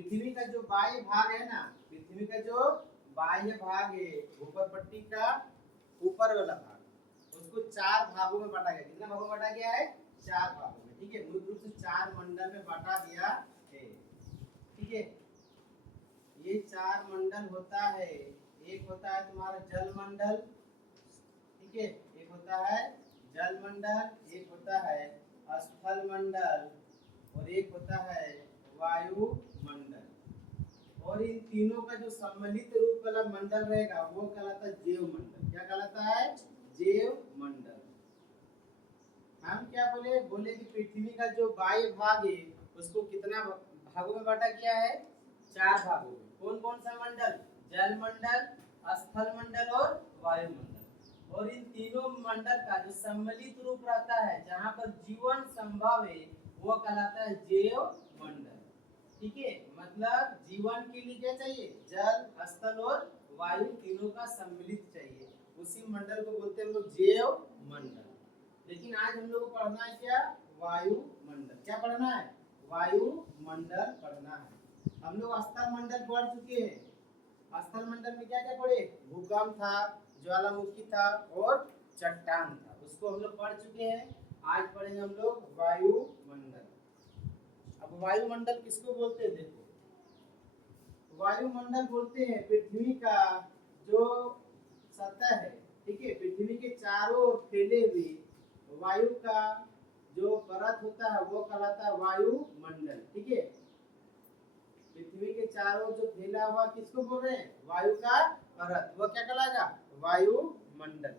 पृथ्वी का जो बाह्य भाग है ना, पृथ्वी का जो बाह्य भाग है ऊपर पट्टी का ऊपर वाला भाग, उसको 4 भागों में बांटा गया। कितना भागों में बांटा गया है? 4 भागों में। ठीक है, मूल रूप से 4 मंडल में बांटा गया है। ठीक है, ये 4 मंडल होता है। एक होता है तुम्हारा जल मंडल, ठीक है, एक होता है जल मंडल, एक होता है स्थल मंडल और एक होता है वायु मंडल। और इन तीनों का जो सम्मिलित रूप वाला मंडल रहेगा वो कहलाता है जैव मंडल। क्या कहलाता है? जैव मंडल। हम क्या बोले? बोले कि पृथ्वी का जो बाह्य भाग है उसको कितना भागों में बांटा गया है? 4 भागों में। कौन कौन सा मंडल? जल मंडल, स्थल मंडल और वायु मंडल। और इन तीनों मंडल का जो सम्मिलित रूप रहता है जहाँ पर जीवन संभव है वो कहलाता है जैव मंडल। ठीक है, मतलब जीवन के लिए क्या चाहिए? जल, स्थल और वायु तीनों का सम्मिलित चाहिए, उसी मंडल को बोलते हैं हम लोग जैव मंडल। लेकिन आज हम लोग को पढ़ना है क्या? वायु मंडल। क्या पढ़ना है? वायु मंडल पढ़ना है। हम लोग स्थल मंडल पढ़ चुके हैं। स्थल मंडल में क्या क्या पढ़े? भूकंप था, ज्वालामुखी था और चट्टान था, उसको हम लोग पढ़ चुके हैं। आज पढ़ेंगे हम लोग वायु मंडल। अब वायुमंडल किसको बोलते हैं? देखो, वायुमंडल बोलते हैं पृथ्वी का जो सतह है, ठीक है, पृथ्वी के चारों ओर फैले हुए वायु का जो परत होता है वो कहलाता है वायुमंडल। ठीक है, पृथ्वी के चारों ओर जो फैला हुआ किसको बोल रहे हैं? वायु का परत, वो क्या कहलाएगा? वायुमंडल।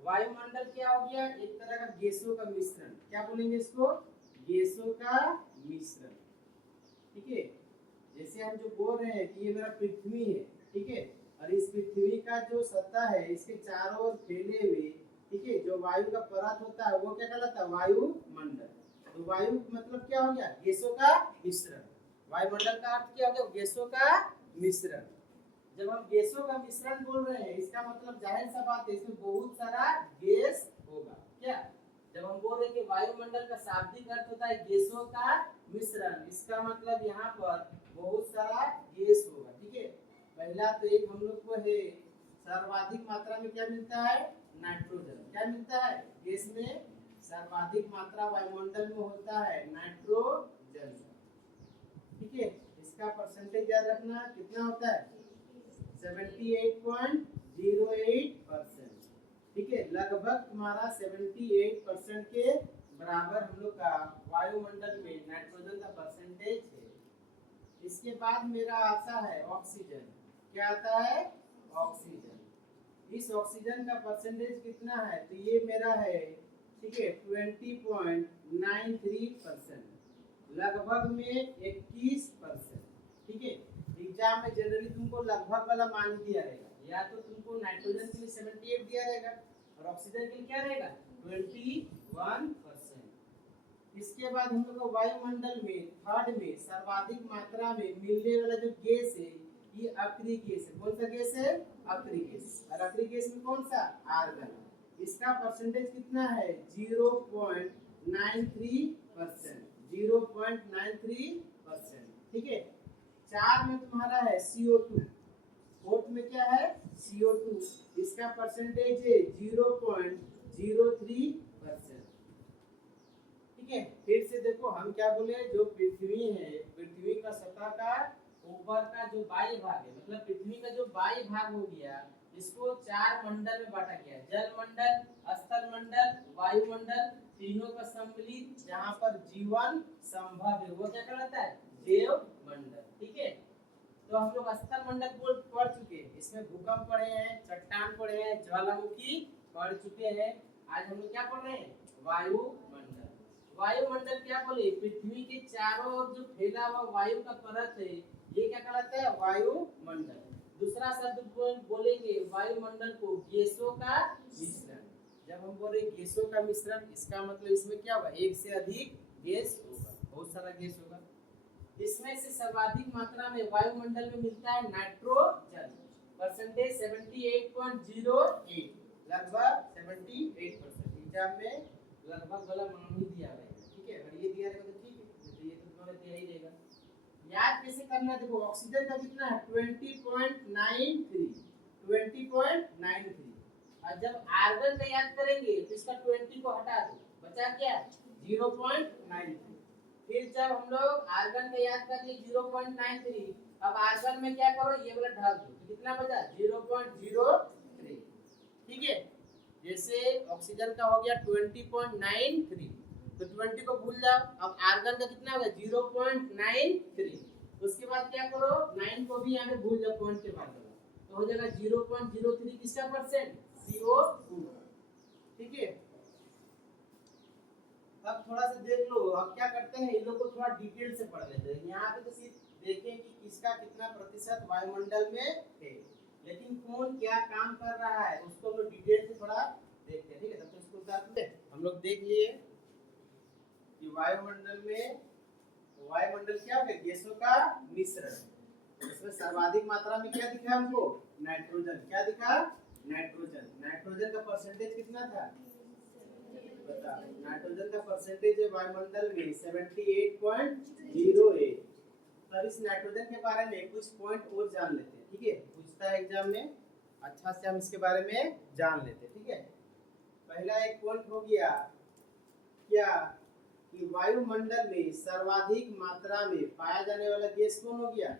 वायुमंडल क्या हो गया? एक तरह का गैसों का मिश्रण। क्या बोलेंगे इसको? गैसों का मिश्रण। ठीक है, जैसे हम जो बोल रहे हैं कि ये मेरा पृथ्वी है, ठीक है, और इस पृथ्वी का जो सतह है इसके चारों ओर फैले हुए, ठीक है, जो वायु का परत होता है वो क्या कहलाता है? वायुमंडल। तो वायु मतलब क्या हो गया? गैसों का मिश्रण। वायुमंडल का अर्थ क्या हो गया? गैसों का मिश्रण। जब हम गैसों का मिश्रण बोल रहे हैं इसका मतलब जाहिर सा बात है इसमें बहुत सारा गैस होगा। क्या? जब हम बोल रहे हैं कि वायुमंडल का शाब्दिक अर्थ होता है गैसों का मिश्रण, इसका मतलब यहाँ पर बहुत सारा गैस होगा। ठीक है, पहला तो एक हम लोग को है सर्वाधिक मात्रा में क्या मिलता है? नाइट्रोजन। क्या मिलता है? गैस में सर्वाधिक मात्रा वायुमंडल में होता है नाइट्रोजन। ठीक है, इसका परसेंटेज याद रखना कितना होता है? 78.08%। ठीक है, लगभग तुम्हारा 78% के बराबर हम लोग का वायुमंडल में नाइट्रोजन का परसेंटेज है। इसके बाद मेरा आता है ऑक्सीजन। क्या आता है? ऑक्सीजन। इस ऑक्सीजन का परसेंटेज कितना है? तो ये मेरा है, ठीक है, 20.93%, लगभग में 21%। ठीक है, एग्जाम में जनरली तुमको लगभग वाला मान दिया रहेगा, या तो तुमको नाइट्रोजन के लिए 78 दिया रहेगा और ऑक्सीजन के लिए क्या रहेगा? 21%। इसके बाद हम लोग वायुमंडल में थर्ड में सर्वाधिक मात्रा में मिलने वाला जो गैस है ये अक्रिय गैस है। कौन सा गैस है? अक्रिय गैस। और अक्रिय गैस में कौन सा? आर्गन। इसका परसेंटेज कितना है? 0.93%। 0.93%। ठीक है, 4 में तुम्हारा है CO2। फोर्थ में क्या है? CO2। इसका परसेंटेज है 0.03%। ठीक है, फिर से देखो हम क्या बोले, जो पृथ्वी है, पृथ्वी का सतह का ऊपर का जो बाह्य भाग है, मतलब पृथ्वी का जो बाह्य भाग हो गया, इसको 4 मंडल में बांटा गया है। जल मंडल, स्थल मंडल, वायुमंडल, तीनों का सम्मिलित जहाँ पर जीवन संभव है वो क्या कहलाता है? जैव मंडल। ठीक है, तो हम लोग स्थल मंडल पढ़ चुके हैं, इसमें भूकंप पढ़े हैं, चट्टान पढ़े हैं, ज्वालामुखी पढ़ चुके हैं। आज हम लोग क्या पढ़ रहे हैं? वायुमंडल। वायुमंडल क्या बोले? पृथ्वी के चारों ओर जो फैला हुआ वायु का परत है ये क्या कहलाता है? वायुमंडल। दूसरा शब्द बोलेंगे वायुमंडल को गैसों का मिश्रण। जब हम बोल रहे गैसों का मिश्रण, इसका मतलब इसमें क्या होगा? एक से अधिक गैस होगा, बहुत सारा गैस होगा। इसमें से सर्वाधिक मात्रा में वायुमंडल में मिलता है नाइट्रोजन। परसेंटेज 78.08, लगभग 78%। एग्जाम में लगभग वाला मान ही दिया रहेगा। ठीक है, अगर ये दिया रहेगा तो ठीक है, तो ये तो तुम्हारा दिया ही रहेगा। याद कैसे करना है, देखो ऑक्सीजन का कितना है 20.93 और जब आर्गन का याद करेंगे तो इसका 20 को हटा दो, बचा क्या 0.93। फिर जब हम लोग आर्गन का याद कर लिए 0.93, अब आर्गन में क्या करो ये वाला ढाल दो, तो कितना बचा 0.03। ठीक है, जैसे ऑक्सीजन का हो गया 20.93, तो 20 को भूल जाओ, अब आर्गन का कितना होगा 0.93। उसके बाद क्या करो 9 को भी यहाँ पे भूल जाओ पॉइंट के बाद, तो हो जाएगा 0.03 किसका परसेंट CO2। ठीक है, अब थोड़ा सा देख लो, अब क्या करते हैं इन लोग को थोड़ा डिटेल से पढ़ लेते हैं। यहाँ पे तो सिर्फ देखें कि किसका कितना प्रतिशत वायुमंडल में है, लेकिन कौन क्या काम कर रहा है उसको हम लोग डिटेल से थोड़ा देखते हैं। ठीक है, तब तो इसको उतार दे। हम लोग देख लिए कि वायुमंडल क्या है, गैसों का मिश्रण। इसमें सर्वाधिक मात्रा में क्या दिखा हमको नाइट्रोजन, क्या दिखा नाइट्रोजन। नाइट्रोजन का परसेंटेज कितना था बता, नाइट्रोजन का परसेंटेज है वायुमंडल में 78.08। तब इस नाइट्रोजन के बारे में कुछ पॉइंट और जान लेते हैं। ठीक है, पूछता है एग्जाम में, अच्छा से हम इसके बारे में जान लेते हैं। ठीक है, पहला एक पॉइंट हो गया क्या कि वायुमंडल में सर्वाधिक मात्रा में पाया जाने वाला गैस कौन हो गया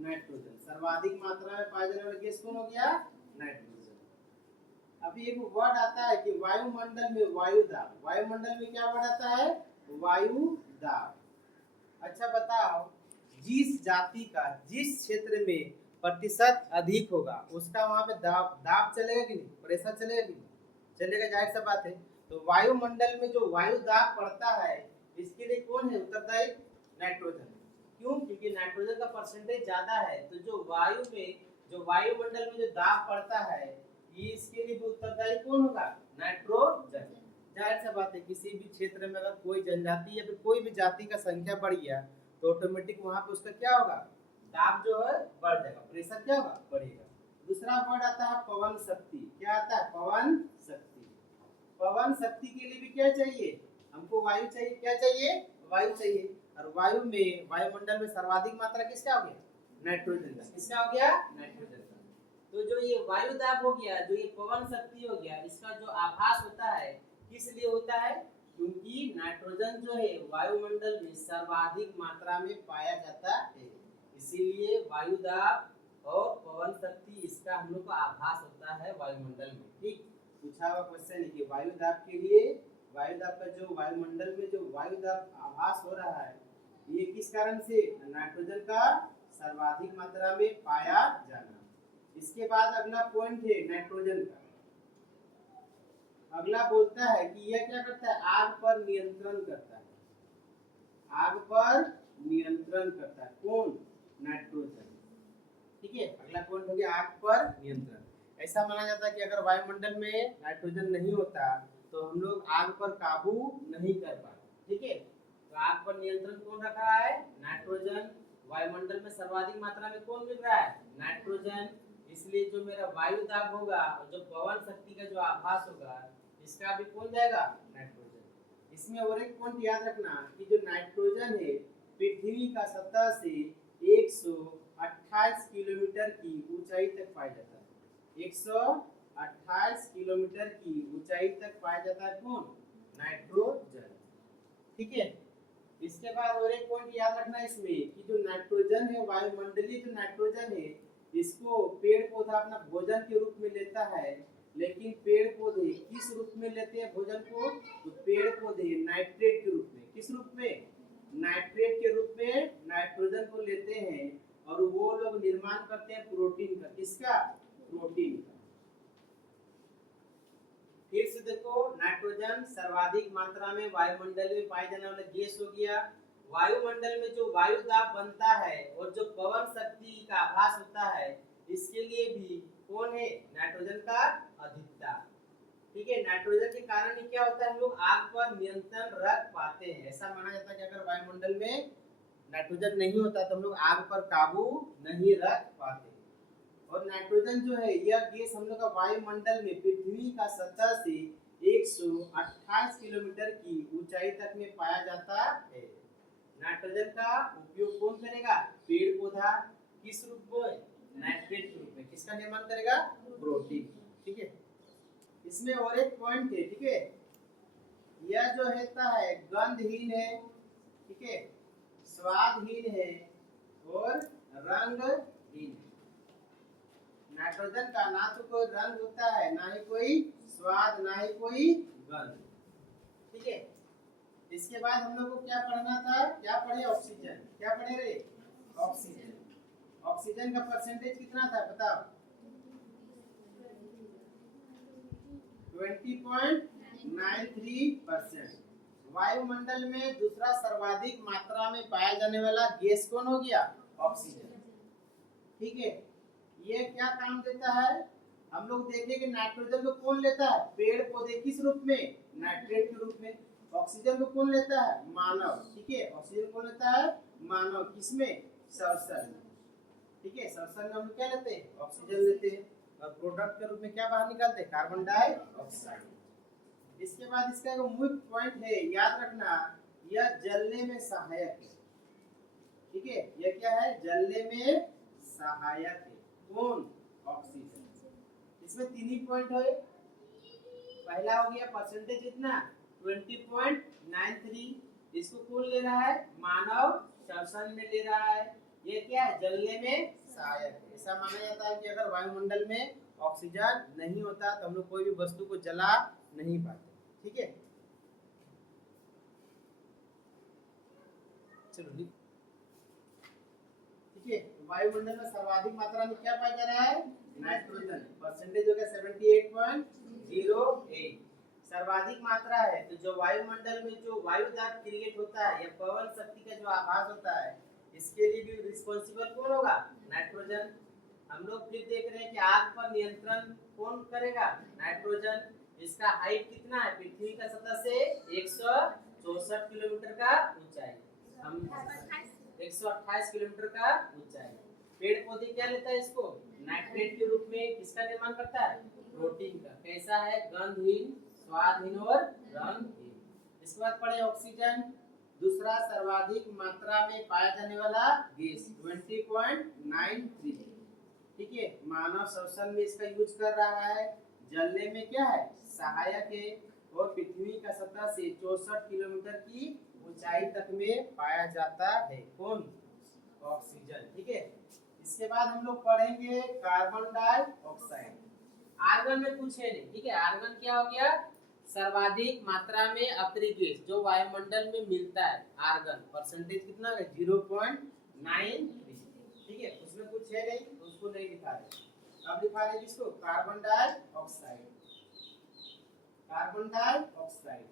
नाइट्रोजन। सर्वाधिक मात्रा में पाया जाने वाला गैस कौन हो गया नाइट्रोजन। अभी एक वर्ड आता है कि वायुमंडल में वायुदाब। वायुमंडल में क्या वर्ड आता है वायुदाब। अच्छा बताओ, जिस जाति का जिस क्षेत्र में प्रतिशत अधिक होगा उसका वहां पे दाब चलेगा कि नहीं, प्रेशर चलेगा कि नहीं, चलेगा, जाहिर सा बात है। तो वायुमंडल में जो वायु दाब पड़ता है इसके लिए कौन है उत्तरदायी नाइट्रोजन। क्यों, क्योंकि नाइट्रोजन का परसेंटेज ज्यादा है, तो जो वायुमंडल में जो दाब पड़ता है ये इसके लिए भी उत्तरदायी कौन होगा नाइट्रोजन। जाहिर सा बात है, किसी भी क्षेत्र में अगर कोई जनजाति या फिर कोई भी जाति का संख्या बढ़ गया तो ऑटोमेटिक वहां पे उसका क्या होगा दाब जो है बढ़ जाएगा, प्रेशर क्या होगा बढ़ेगा। दूसरा वर्ड आता है पवन शक्ति। क्या आता है पवन शक्ति। पवन शक्ति के लिए भी क्या चाहिए हमको वायु चाहिए। क्या चाहिए वायु चाहिए, और वायु में वायुमंडल में सर्वाधिक मात्रा किसका हो गया नाइट्रोजन का। किसका हो गया नाइट्रोजन का। तो जो ये वायु दाब हो गया, जो ये पवन शक्ति हो गया, इसका जो आभास होता है किस लिए होता है, क्योंकि नाइट्रोजन जो है वायुमंडल में सर्वाधिक मात्रा में पाया जाता है, इसीलिए वायु दाब और पवन शक्ति इसका हम लोग को आभास होता है वायुमंडल में। ठीक, पूछा हुआ क्वेश्चन है कि वायु दाब के लिए वायु दाब का जो वायुमंडल में जो वायु दाब आभास हो रहा है ये किस कारण से, नाइट्रोजन का सर्वाधिक मात्रा में पाया जाना। इसके बाद अगला पॉइंट है नाइट्रोजन का। अगला बोलता है कि यह क्या करता है आग पर नियंत्रण करता है। आग पर नियंत्रण करता है कौन नाइट्रोजन। ठीक है, अगला पॉइंट हो गया आग पर नियंत्रण। ऐसा माना जाता है कि अगर वायुमंडल में नाइट्रोजन नहीं होता तो हम लोग आग पर काबू नहीं कर पाते। ठीक है, तो आग पर नियंत्रण कौन रख रहा है नाइट्रोजन। वायुमंडल में सर्वाधिक मात्रा में कौन मिल रहा है नाइट्रोजन, इसलिए जो मेरा वायु दाब होगा और जो पवन शक्ति का जो आभास होगा इसका भी कौन जाएगा नाइट्रोजन। इसमें और एक पॉइंट याद रखना कि जो नाइट्रोजन है पृथ्वी का सतह से 128 किलोमीटर की ऊंचाई तक पाया जाता है। 128 किलोमीटर की ऊंचाई तक पाया जाता है कौन नाइट्रोजन। ठीक है, इसके बाद और एक पॉइंट याद रखना इसमें कि जो नाइट्रोजन है वायुमंडलीय जो नाइट्रोजन है इसको पेड़ पौधा अपना भोजन के रूप में लेता है, लेकिन पेड़ पौधे किस रूप में लेते हैं भोजन को, तो पेड़ पौधे नाइट्रेट के रूप में। किस रूप में नाइट्रेट के रूप में नाइट्रोजन को लेते हैं और वो लोग निर्माण करते हैं प्रोटीन का। किसका प्रोटीन का। फिर से देखो नाइट्रोजन सर्वाधिक मात्रा में वायुमंडल में पाए जाने वाला गैस हो गया। वायुमंडल में जो वायु दाब बनता है और जो पवन शक्ति का आभास होता है इसके लिए भी कौन है नाइट्रोजन का अधिकता। ठीक है, नाइट्रोजन के कारण ही क्या होता है हम लोग आग पर नियंत्रण रख पाते हैं। ऐसा माना जाता है कि अगर वायुमंडल में नाइट्रोजन नहीं होता तो हम लोग आग पर काबू नहीं रख पाते। और नाइट्रोजन जो है यह गैस हम लोग का वायुमंडल में पृथ्वी का सतह से 128 किलोमीटर की ऊंचाई तक में पाया जाता है। नाइट्रोजन का उपयोग कौन करेगा? पेड़ पौधा। किस रूप में? नाइट्रेट के रूप में। किसका निर्माण करेगा? प्रोटीन। ठीक है, इसमें और एक पॉइंट है। ठीक है, यह जो होता है गंधहीन है, ठीक है, स्वादहीन है और रंगहीन है। नाइट्रोजन का ना तो कोई रंग होता है, ना ही कोई स्वाद, ना ही कोई गंध। ठीक है, इसके बाद हम लोग को क्या पढ़ना था? क्या पढ़े? ऑक्सीजन। क्या पढ़े रे? ऑक्सीजन। ऑक्सीजन का परसेंटेज कितना था बताओ? 20.93%। वायुमंडल में दूसरा सर्वाधिक मात्रा में पाया जाने वाला गैस कौन हो गया? ऑक्सीजन। ठीक है, ये क्या काम देता है? हम लोग देखें कि नाइट्रोजन को कौन लेता है? पेड़ पौधे। किस रूप में? नाइट्रेट के रूप में। ऑक्सीजन को कौन लेता है? मानव। ठीक है, ऑक्सीजन कौन लेता है? मानव। किसमें? श्वसन में। ठीक है, श्वसन में हम क्या लेते हैं? ऑक्सीजन लेते हैं और प्रोडक्ट के रूप में क्या बाहर निकालते हैं? Carbon dioxide. इसके बाद इसका एक मुख्य पॉइंट है, याद रखना, यह जलने में सहायक है। ठीक है, यह क्या है? जलने में सहायक है। कौन? ऑक्सीजन। इसमें तीन ही पॉइंट है। पहला हो गया परसेंटेज कितना? 20.93। इसको कौन ले रहा है? मानव श्वसन में ले रहा है। ये क्या है? जलने में सहायक है। ऐसा माना जाता है कि अगर वायुमंडल में ऑक्सीजन नहीं होता तो हम लोग कोई भी वस्तु को जला नहीं पाते। ठीक है, चलो ठीक है, वायुमंडल में सर्वाधिक मात्रा में क्या पाया जा रहा है? नाइट्रोजन। परसेंटेज हो गया 78.08। सर्वाधिक मात्रा है तो जो वायुमंडल में जो वायु दाब क्रिएट होता है या पवन शक्ति का जो आभास होता है, इसके लिए भी रिस्पॉन्सिबल कौन होगा? नाइट्रोजन। हम लोग फिर देख रहे हैं कि आग पर नियंत्रण कौन करेगा? नाइट्रोजन। इसका हाइट कितना है? पृथ्वी का सतह से 164 किलोमीटर का ऊंचाई। हम 128 किलोमीटर का ऊंचाई। पेड़ पौधे क्या लेता है इसको? नाइट्रेट के रूप में। किसका निर्माण करता है? प्रोटीन का। कैसा है? गंधहीन, स्वादहीन और रंगहीन। इसके बाद पढ़े ऑक्सीजन, दूसरा सर्वाधिक मात्रा में पाया जाने वाला गैस 20.93। ठीक है, मानव श्वसन में इसका यूज कर रहा है। जलने में क्या है? सहायक है और पृथ्वी का सतह से 64 किलोमीटर की ऊंचाई तक में पाया जाता है। कौन? ऑक्सीजन। ठीक है, इसके बाद हम लोग पढ़ेंगे कार्बन डाइऑक्साइड। आर्गन में कुछ है नहीं। ठीक है, आर्गन क्या हो गया? सर्वाधिक मात्रा में अक्रिय गैस जो वायुमंडल में मिलता है। आर्गन परसेंटेज कितना है? 0.93। ठीक है, उसमें कुछ है नहीं तो उसको नहीं लिखा रहे। अब लिखा रहे किसको? Carbon dioxide. कार्बन डाइऑक्साइड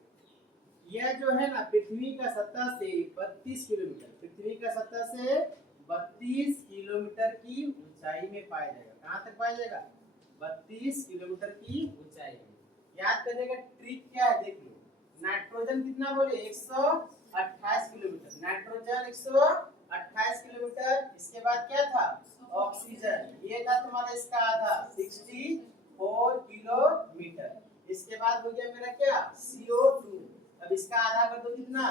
यह जो है ना पृथ्वी का सतह से 32 किलोमीटर, पृथ्वी का सतह से 32 किलोमीटर की ऊंचाई में पाया जाएगा। कहां तक पाया जाएगा? 32 किलोमीटर की ऊंचाई में। याद करने का ट्रिक क्या है? देख लो, नाइट्रोजन कितना बोले? 128 किलोमीटर। Nitrogen 128 kilometre. इसके बाद क्या था? ऑक्सीजन। ये था तुम्हारा इसका आधा 64 किलोमीटर। इसके बाद हो गया मेरा क्या? CO2। अब इसका आधा कर दो कितना?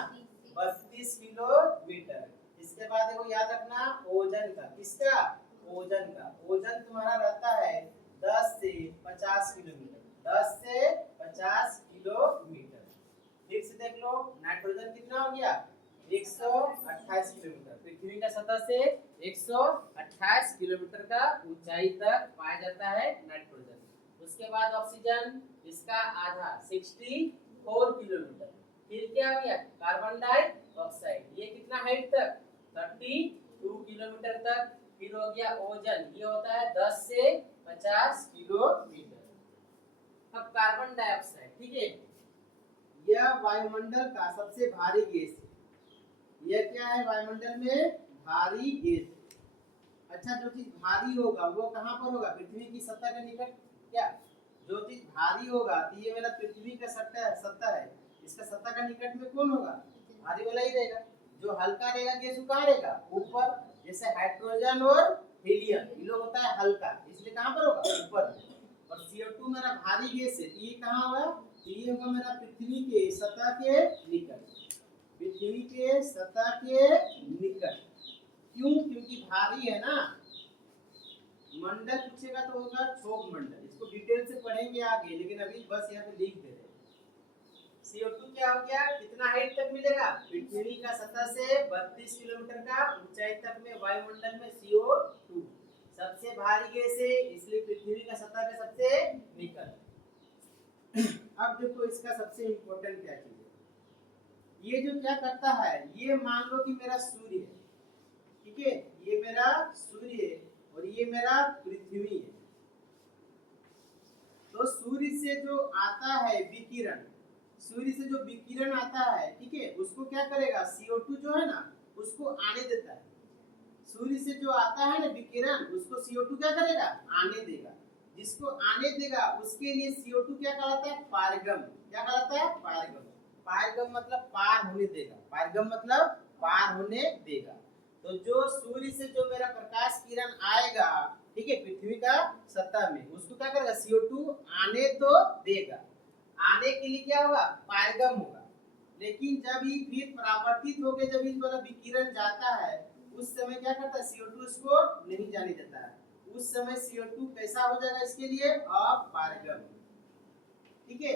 32 किलोमीटर। इसके बाद देखो याद रखना ओजन का। किसका? ओजन का। ओजन तुम्हारा रहता है 10 से 50 किलोमीटर। 10 से 50 किलोमीटर। ठीक से देख लो, नाइट्रोजन कितना हो गया? 128 किलोमीटर। पृथ्वी का सतह से 128 किलोमीटर का ऊंचाई तक पाया जाता है नाइट्रोजन। उसके बाद ऑक्सीजन, इसका आधा 64 किलोमीटर। फिर क्या हो गया? कार्बन डाइऑक्साइड, ये कितना हाइट तक? 32 किलोमीटर तक। फिर हो गया ओजन, ये होता है 10 से 50 किलोमीटर। अब कार्बन डाइऑक्साइड, ठीक है, यह वायुमंडल का सबसे भारी गैस है। यह क्या है? वायुमंडल में भारी गैस। अच्छा, जो चीज भारी होगा वो कहाँ पर होगा? पृथ्वी की सतह के निकट। क्या? जो चीज भारी होगा तो ये मेरा पृथ्वी का सतह है, इसका सतह का निकट में कौन होगा? भारी वाला ही रहेगा। जो हल्का रहेगा गैस वो कहाँ रहेगा? ऊपर। जैसे हाइड्रोजन और हीलियम, ये लोग होता है हल्का, इसलिए कहाँ पर होगा? ऊपर। और CO2 मेरा भारी गैस है, ये कहाँ होगा? ये होगा मेरा पृथ्वी के सतह के निकट। पृथ्वी के सतह के निकट। क्यों? क्योंकि भारी है ना। मंडल पूछेगा तो होगा क्षोभ मंडल, इसको डिटेल से पढ़ेंगे आगे, लेकिन अभी बस यहाँ पे लिख दे रहे हैं। CO2 क्या हो गया? कितना हाइट तक मिलेगा? पृथ्वी का सतह से 32 किलोमीटर का ऊंचाई तक में वायुमंडल में CO2 सबसे भारी गैस है, इसलिए पृथ्वी का सतह के सबसे निकट। अब देखो इसका सबसे इम्पोर्टेंट क्या चीज है। ये जो क्या करता है, ये मान लो कि मेरा सूर्य है, ठीक है, ये मेरा सूर्य है और ये मेरा पृथ्वी है। तो सूर्य से जो आता है विकिरण, सूर्य से जो विकिरण आता है, ठीक है, उसको क्या करेगा, CO2 जो है ना उसको आने देता है। सूर्य से जो आता है ना विकिरण, उसको CO2 क्या करेगा, आने देगा। जिसको आने देगा उसके लिए CO2 क्या कहलाता है, पारगम। क्या कहलाता है, पारगम। पारगम मतलब पार होने देगा, पारगम मतलब पार होने देगा। तो जो सूर्य से जो मेरा प्रकाश किरण आएगा, ठीक है, पृथ्वी का सतह में, उसको क्या करेगा, CO2 आने तो देगा। आने के लिए क्या होगा, पारगम होगा। लेकिन जब ये फिर परावर्तित होकर जब इस वाला विकिरण जाता है, उस समय क्या करता है, CO2 इसको नहीं जाने देता है। उस समय CO2 कैसा हो जाएगा, इसके लिए अपारगम। ठीक है,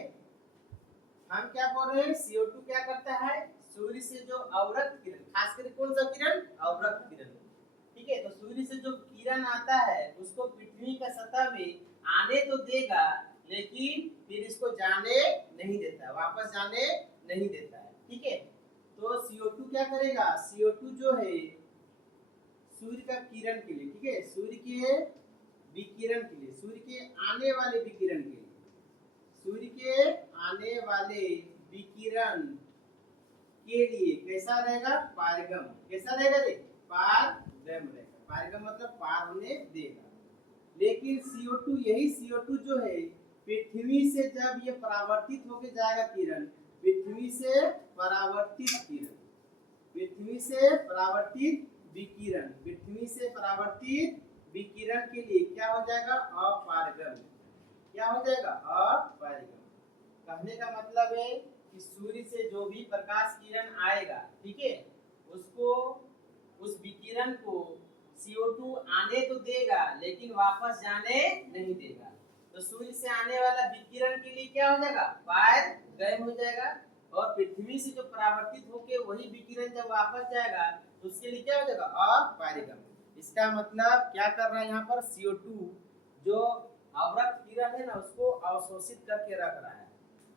हम क्या बोल रहे हैं, CO2 क्या करता है, सूर्य से जो अवरक्त किरण, खास करके कौन सा किरण, अवरक्त किरण, ठीक है, तो सूर्य से जो किरण आता है उसको पृथ्वी का सतह में आने तो देगा, लेकिन फिर इसको जाने नहीं देता, वापस जाने नहीं देता है। ठीक है, तो CO2 क्या करेगा, CO2 जो है सूर्य का किरण के लिए, ठीक है, सूर्य के विकिरण के लिए, सूर्य के आने वाले विकिरण के लिए, सूर्य के आने वाले विकिरण के लिए कैसा रहेगा, पारगम। कैसा रहेगा रे, पारगम रहेगा। पारगम मतलब पार होने देगा। लेकिन CO2, यही CO2 जो है पृथ्वी से जब ये परावर्तित होके जाएगा किरण, पृथ्वी से परावर्तित किरण, पृथ्वी से परावर्तित विकिरण, पृथ्वी से परावर्तित विकिरण के लिए क्या हो जाएगा, अपारगम। क्या हो जाएगा, अपारगम। कहने का मतलब है कि सूर्य से जो भी प्रकाश किरण आएगा, ठीक है, उसको, उस विकिरण को CO2 आने तो देगा, लेकिन वापस जाने नहीं देगा। तो सूर्य से आने वाला विकिरण के लिए क्या हो जाएगा, पारगम हो जाएगा। और पृथ्वी से जो परावर्तित होके वही विकिरण जब वापस जाएगा तो उसके लिए क्या हो जाएगा, अपारगम। इसका मतलब क्या कर रहा है यहाँ पर, CO2 जो अवरक्त किरण है ना उसको अवशोषित करके रख रहा है।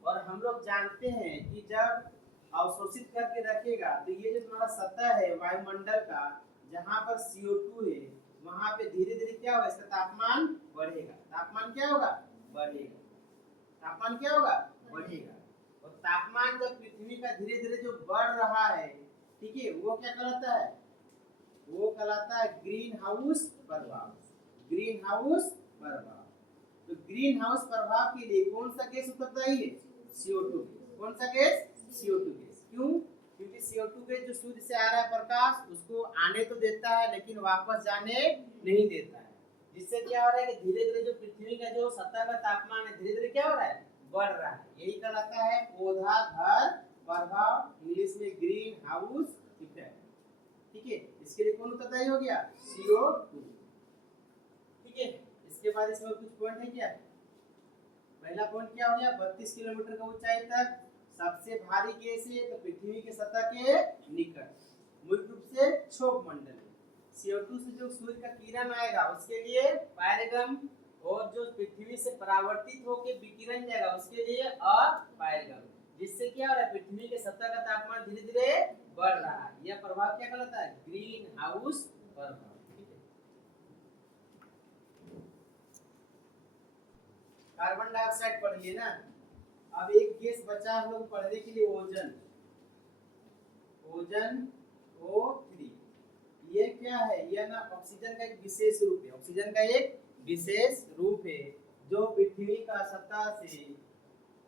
और हम लोग जानते हैं कि जब अवशोषित करके रखेगा तो ये जो तुम्हारा सतह है वायुमंडल का, जहाँ पर CO2 है, वहां पे धीरे धीरे क्या होगा, इसका तापमान बढ़ेगा। तापमान क्या होगा, बढ़ेगा। तापमान क्या होगा, बढ़ेगा। और तापमान जब पृथ्वी का धीरे धीरे जो बढ़ रहा है, ठीक है, वो क्या कहलाता है, वो कहलाता है ग्रीन हाउस प्रभाव। ग्रीन हाउस प्रभाव। तो ग्रीन हाउस प्रभाव के लिए कौन सा गैस उत्पत्ति है, CO2। कौन सा गैस, CO2 गैस। क्यों? क्योंकि CO2 गैस जो सूर्य से आ रहा है प्रकाश, उसको आने तो देता है लेकिन वापस जाने नहीं देता है। जिससे क्या हो रहा है कि धीरे धीरे जो पृथ्वी का जो सतह का तापमान है धीरे धीरे क्या हो रहा है, बढ़ रहा है। यही कहलाता है पौधाघर प्रभाव, इंग्लिश में ग्रीन हाउस इफेक्ट। ठीक है, इसके लिए कौन उत्तरदायी हो गया, CO2। ठीक है, इसके बाद इसमें कुछ पॉइंट है क्या। पहला पॉइंट क्या हो गया, 32 किलोमीटर का ऊंचाई तक सबसे भारी गैस है तो पृथ्वी के सतह के निकट, मुख्य रूप से क्षोभ मंडल। CO2 से जो सूर्य का किरण आएगा उसके लिए पारगम, और जो पृथ्वी से परावर्तित होकर विकिरण जाएगा उसके लिए अपारगम। जिससे क्या हो रहा है, पृथ्वी के सतह का तापमान धीरे धीरे बढ़ रहा है। यह प्रभाव क्या कहलाता है, ग्रीन हाउस प्रभाव। कार्बन डाइऑक्साइड पढ़ लिए ना, अब एक गैस बचा हम लोग पढ़ने के लिए, ओजोन। ओजोन O3, ये क्या है, यह ना ऑक्सीजन का एक विशेष रूप है। ऑक्सीजन का एक विशेष रूप है जो पृथ्वी का सतह से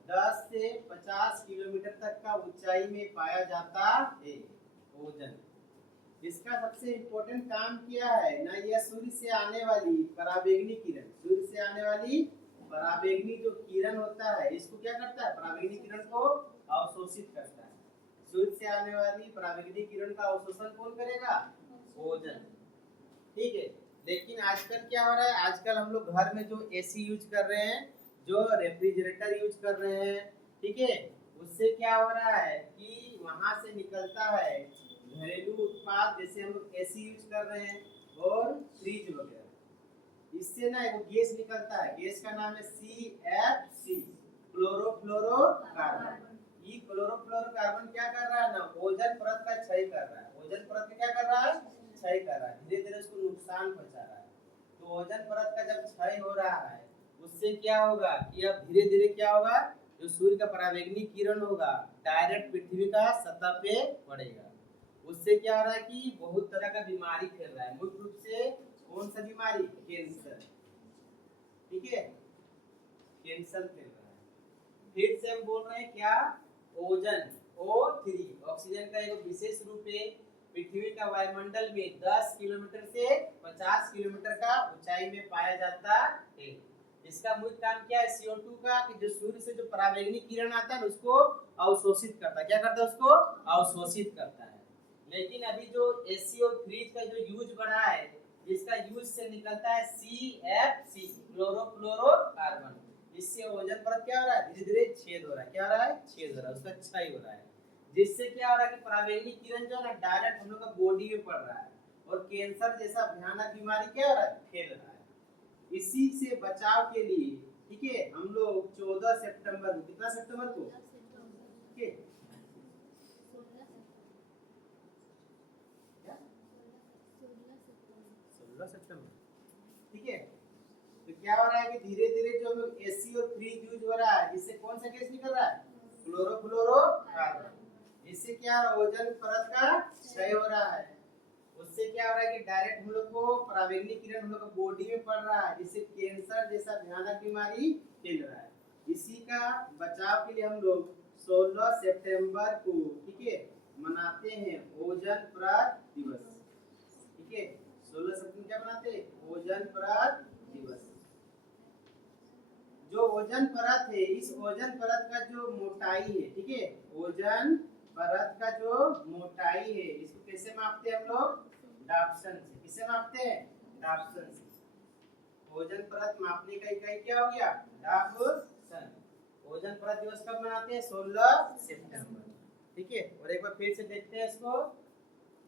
10 से 50 किलोमीटर तक का ऊंचाई में पाया जाता है, ओजोन। इसका सबसे इम्पोर्टेंट काम क्या है ना, यह सूर्य से आने वाली पराबैंगनी किरण, सूर्य से आने वाली पराबैंगनी जो किरण होता है इसको क्या करता है, पराबैंगनी किरण को अवशोषित करता है। सूर्य से आने वाली पराबैंगनी किरण का अवशोषण कौन करेगा? ओजोन। ठीक है, लेकिन आजकल क्या हो रहा है, आजकल हम लोग घर में जो एसी यूज कर रहे हैं, जो रेफ्रिजरेटर यूज कर रहे हैं, ठीक है, उससे क्या हो रहा है कि वहां से निकलता है घरेलू उत्पाद, जैसे हम लोग एसी यूज कर रहे हैं और फ्रिज वगैरह, इससे ना एक गैस निकलता है, गैस का नाम है CFC, क्लोरोफ्लोरोकार्बन। ये क्लोरोफ्लोरोकार्बन क्या कर रहा है ना, ओजोन परत का क्षय कर रहा है। ओजोन परत का क्या कर रहा है? क्षय कर रहा है, धीरे धीरे उसको नुकसान पहुंचा रहा है। तो ओजोन परत का जब क्षय हो रहा है, उससे क्या होगा कि अब धीरे धीरे क्या होगा, जो सूर्य का पराबैंगनी किरण होगा डायरेक्ट पृथ्वी का सतह पे पड़ेगा। उससे क्या हो रहा है कि बहुत तरह का बीमारी फैल रहा है, मुख्य रूप से कौन सा बीमारी? कैंसर। ठीक है, कैंसर फैल रहा है। फिर से हम बोल रहे हैं क्या, ओजोन O3 ऑक्सीजन का एक विशेष रूप है, पृथ्वी का वायुमंडल में 10 किलोमीटर से 50 किलोमीटर का ऊंचाई में पाया जाता है। इसका मुख्य काम क्या है? CO2 का, कि जो सूर्य से जो पराबैंगनी किरण आता है ना, उसको अवशोषित करता है। क्या करता है? उसको अवशोषित करता है। लेकिन अभी जो एसी और फ्रिज का जो यूज बढ़ा है, जिसका यूज से निकलता है CFC, क्लोरोफ्लोरोकार्बन, इससे ओजोन परत क्या हो रहा है? धीरे धीरे छेद हो रहा है। क्या हो रहा है? छेद हो रहा है, उसका क्षय हो रहा है। जिससे क्या हो रहा है कि पराबैंगनी किरण जो है ना डायरेक्ट हम लोग का बॉडी में पड़ रहा है, और कैंसर जैसा भयानक बीमारी क्या हो रहा है? फैल रहा है। इसी से बचाव के लिए, ठीक है, हम लोग 14 सितंबर को, कितना सितंबर को? ठीक है, 16 सितंबर, ठीक है। तो क्या हो रहा है कि धीरे धीरे जो हम लोग एसी और फ्रिज यूज हो रहा है, जिससे कौन सा गैस निकल रहा है? क्लोरोफ्लोरोकार्बन। जिससे क्या हो रहा है? ओजोन परत का क्षय हो रहा है। उससे क्या हो रहा है कि डायरेक्ट हम लोग को पराबैंगनी किरण हम लोग को बॉडी में पड़ रहा है, जिससे कैंसर जैसा भयानक बीमारी फैल रहा है। इसी का बचाव के लिए हम लोग 16 सितंबर को, ठीक है, मनाते हैं ओजोन परत दिवस। ठीक है, 16 सितंबर क्या मनाते हैं? ओजोन परत दिवस। जो ओजोन परत है, इस ओजोन परत का जो मोटाई है, ठीक है, ओजोन परत का जो मोटाई है, इसको कैसे मापते हैं हम लोग? डाप्सन से। किससे मापते हैं? डाप्सन से। ओजोन परत मापने का इकाई क्या हो गया? डाप्सन। ओजोन परत दिवस कब मनाते हैं? 16 सितंबर। ठीक है, और एक बार फिर से देखते हैं इसको,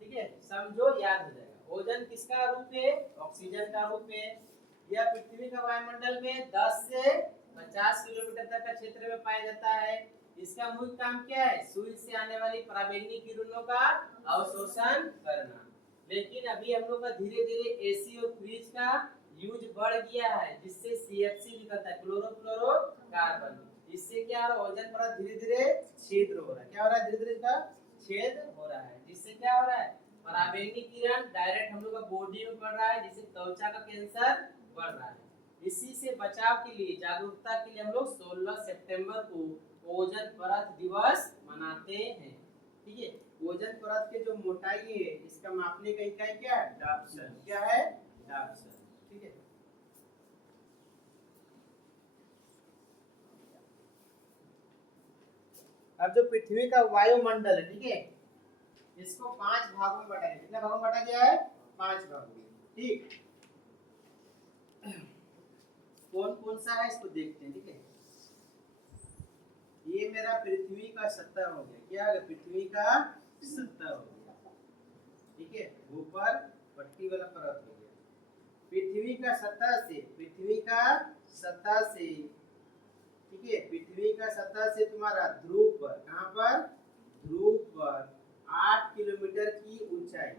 ठीक है, समझो, याद हो जाएगा। ओजोन किसका रूप है? ऑक्सीजन का रूप है। यह पृथ्वी का वायुमंडल में 10 से 50 किलोमीटर तक का क्षेत्र में पाया जाता है। इसका मुख्य काम क्या है? सूर्य से आने वाली पराबैंगनी किरणों का अवशोषण करना। लेकिन अभी हम लोग का धीरे धीरे एसी और फ्रिज का यूज बढ़ गया है, जिससे CFC निकलता है, क्लोरोफ्लोरोकार्बन। इससे क्या हो रहा है? ओजोन परत धीरे धीरे छिद्र हो रहा है। क्या हो रहा है? धीरे धीरे इसका छेद हो रहा है, जिससे क्या हो रहा है? पराबैंगनी किरण डायरेक्ट हम लोग का बॉडी में पड़ रहा है, जिससे त्वचा का कैंसर बढ़ रहा है। इसी से बचाव के लिए, जागरूकता के लिए हम लोग 16 सितंबर को ओजोन परत दिवस मनाते हैं। ठीक है, ओजोन परत के जो मोटाई है, इसका मापने का इकाई क्या है? डाप्सन। क्या है? डाप्सन। ठीक है, अब जो पृथ्वी का वायुमंडल है, ठीक है, इसको 5 भागों में बांटा गया। कितने भागों में बांटा गया है? 5 भागों में। ठीक, कौन कौन सा है इसको देखते हैं। ठीक है, ये मेरा पृथ्वी का सतह हो गया। क्या हो गया? पृथ्वी का सतह हो गया। ठीक है, ऊपर पट्टी वाला परत हो गया। पृथ्वी का सतह से, पृथ्वी का सतह से, ठीक है, पृथ्वी का सतह से तुम्हारा ध्रुव पर, कहां पर? ध्रुव पर 8 किलोमीटर की ऊंचाई।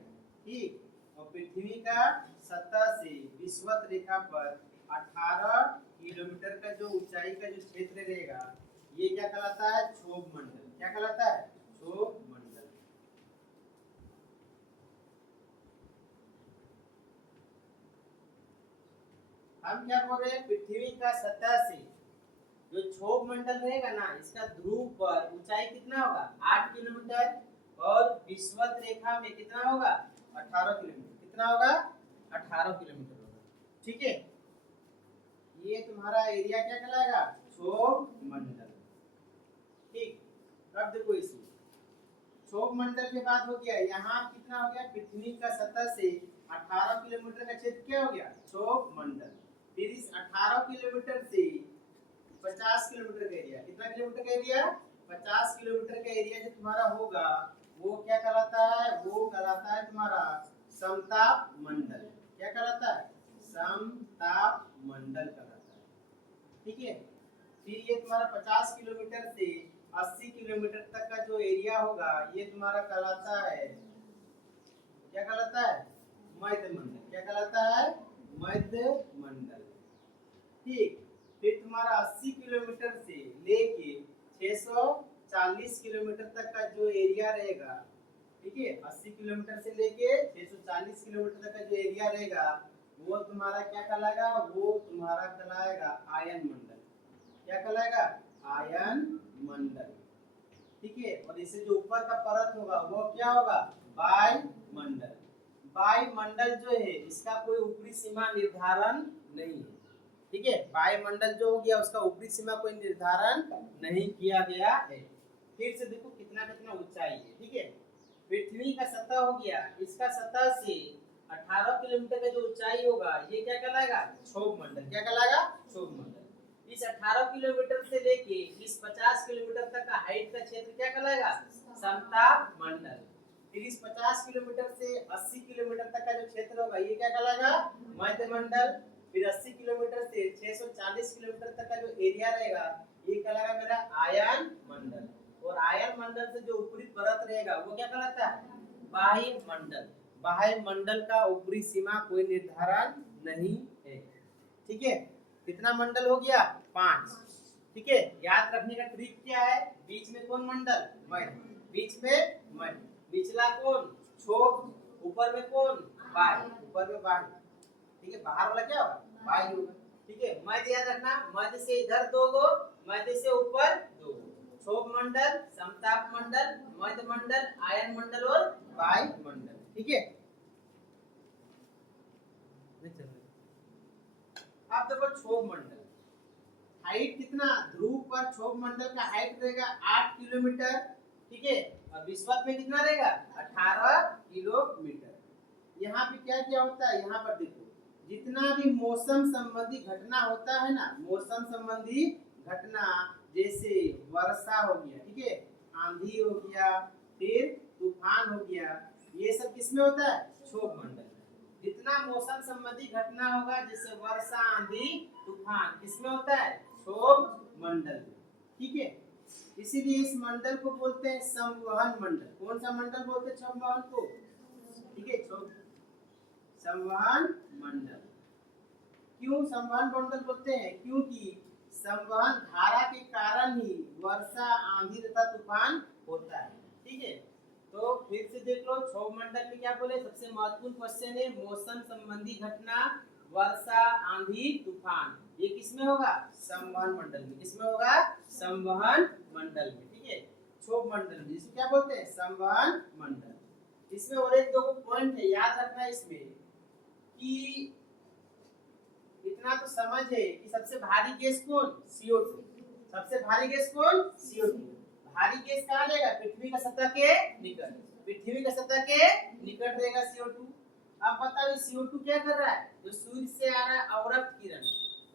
ठीक, और पृथ्वी का सतह से विषुवत रेखा पर 18 किलोमीटर का जो ऊंचाई का जो क्षेत्र रहेगा, ये क्या कहलाता है? क्षोभ मंडल। क्या कहलाता है? क्षोभ मंडल। हम क्या बोल रहे हैं? पृथ्वी का सतह से जो क्षोभ मंडल रहेगा ना, इसका ध्रुव पर ऊंचाई कितना होगा? 8 किलोमीटर, और विषुवत रेखा में कितना होगा? 18 किलोमीटर। कितना होगा? 18 किलोमीटर होगा। ठीक है, ये तुम्हारा एरिया क्या कहलाएगा? क्षोभ मंडल। ठीक, अब देखो इसी क्षोभ मंडल के बाद हो गया यहाँ कितना हो गया, पृथ्वी का सतह से 18 किलोमीटर का क्षेत्र क्या हो गया, क्षोभ मंडल। फिर इस 18 किलोमीटर से 50 किलोमीटर का एरिया, कितना किलोमीटर का एरिया, 50 किलोमीटर का एरिया जो तुम्हारा होगा वो क्या कहलाता है, वो कहलाता है तुम्हारा समताप मंडल। क्या कहलाता है, समताप मंडल कहलाता है। ठीक है, फिर ये तुम्हारा 50 किलोमीटर से 80 किलोमीटर तक का जो एरिया होगा ये तुम्हारा कहलाता है, क्या कहलाता है, मध्य मंडल। क्या कहलाता है, मध्य मंडल। ठीक, फिर तुम्हारा 80 किलोमीटर से लेके 640 किलोमीटर तक का जो एरिया रहेगा, ठीक है, 80 किलोमीटर से लेके 640 किलोमीटर तक का जो एरिया रहेगा वो तुम्हारा क्या कहलाएगा, वो तुम्हारा कहलाएगा आयन मंडल। क्या कहलाएगा, आयन मंडल। ठीक है, और इसे जो ऊपर का परत होगा वो क्या होगा, वायुमंडल। वायुमंडल जो है इसका कोई ऊपरी सीमा निर्धारण नहीं है। ठीक है, वायुमंडल जो हो गया उसका ऊपरी सीमा कोई निर्धारण नहीं किया गया है। फिर से देखो कितना कितना ऊंचाई है। ठीक है, पृथ्वी का सतह हो गया, इसका सतह से 18 किलोमीटर का जो ऊंचाई होगा ये क्या कहलाएगा, क्षोभ मंडल। क्या कहलाएगा, क्षोभ मंडल। इस 18 किलोमीटर से लेके इस 50 किलोमीटर तक का हाइट का क्षेत्र क्या कहलाएगा, समताप मंडल। फिर इस 50 किलोमीटर से 80 किलोमीटर तक का जो क्षेत्र होगा ये क्या कहलाएगा, मध्य मंडल। फिर 80 किलोमीटर से 640 किलोमीटर तक का जो एरिया रहेगा ये कहलाएगा मेरा आयन मंडल। और आयन मंडल से जो ऊपरी परत रहेगा वो क्या कहलाता है, बाह्य मंडल। बाह्य मंडल का ऊपरी सीमा कोई निर्धारण नहीं है। ठीक है, कितना मंडल हो गया, 5। ठीक है, याद रखने का ट्रिक क्या है, बीच में कौन मंडल, मध्य, बीच में मध्य, निचला कौन, क्षोभ, ऊपर में कौन, वायु, ऊपर में वायु। ठीक है, बाहर वाला क्या होगा, वायु होगा। ठीक है, मध्य याद रखना, मध्य से इधर 2 गो, मध्य से ऊपर 2, क्षोभ मंडल, समताप मंडल, मध्य मंडल, आयन मंडल और वायु मंडल। ठीक है, अब देखो क्षोभ मंडल हाइट कितना, ध्रुव पर क्षोभ मंडल का हाइट रहेगा 8 किलोमीटर। ठीक है, और विश्वत में कितना रहेगा, 18 किलोमीटर। यहाँ पे क्या क्या होता है, यहाँ पर देखो जितना भी मौसम संबंधी घटना होता है ना, मौसम संबंधी घटना जैसे वर्षा हो गया, ठीक है, आंधी हो गया, फिर तूफान हो गया, ये सब किसमें होता है, क्षोभ मंडल। जितना मौसम संबंधी घटना होगा जैसे वर्षा, आंधी, तूफान, किसमें होता है, क्षोभ मंडल। ठीक है, इसीलिए इस मंडल को बोलते हैं संवहन मंडल। कौन सा मंडल बोलते हैं, संवहन को। ठीक है, संवहन मंडल। क्यों संवहन मंडल बोलते हैं, क्योंकि संवहन धारा के कारण ही वर्षा, आंधी तथा तूफान होता है। ठीक है, तो फिर से देख लो क्षोभ मंडल में क्या बोले, सबसे महत्वपूर्ण क्वेश्चन है मौसम संबंधी घटना, वर्षा, आंधी, तूफान, ये किसमें होगा, संवहन मंडल में। किसमें होगा, संवहन मंडल में। ठीक है, क्षोभ मंडल जिसे क्या बोलते हैं, संवहन मंडल। इसमें और एक दो पॉइंट है याद रखना इसमें कि इतना तो समझ है कि सबसे भारी गैस कौन, CO2। सबसे भारी गैस कौन, CO2। भारी गैस कहाँ रहेगा, पृथ्वी का सतह के निकट। पृथ्वी का सतह के निकट रहेगा CO2। अब बताओ CO2 क्या कर रहा है, जो सूर्य से आ रहा है अवरक्त किरण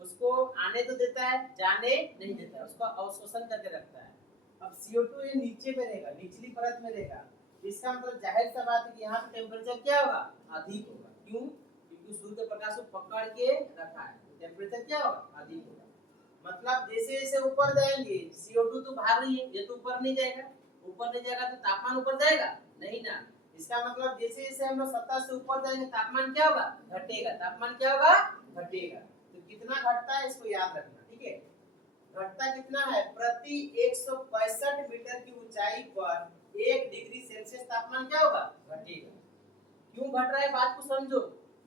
उसको आने तो देता है, जाने नहीं देता है, उसको अवशोषण करके रखता है। अब CO2 ये नीचे में रहेगा, निचली परत में रहेगा। इसका मतलब जाहिर सा बात है कि यहाँ पे टेम्परेचर क्या होगा, अधिक होगा। क्यों, क्योंकि सूर्य के प्रकाश को पकड़ के रखा है, टेम्परेचर क्या होगा, अधिक होगा। मतलब जैसे जैसे ऊपर जाएंगे CO2 तो बाहर नहीं है, ये तो ऊपर नहीं जाएगा, ऊपर नहीं जाएगा तो तापमान ऊपर जाएगा नहीं ना। इसका मतलब जैसे जैसे हम लोग सतह से ऊपर जाएंगे तापमान क्या होगा, घटेगा। तापमान क्या होगा, घटेगा। तो कितना घटता है इसको याद रखना। ठीक है, घटता कितना है, प्रति 165 मीटर की ऊंचाई पर 1 डिग्री सेल्सियस तापमान क्या होगा, घटेगा। क्यों घट रहा है बात को समझो,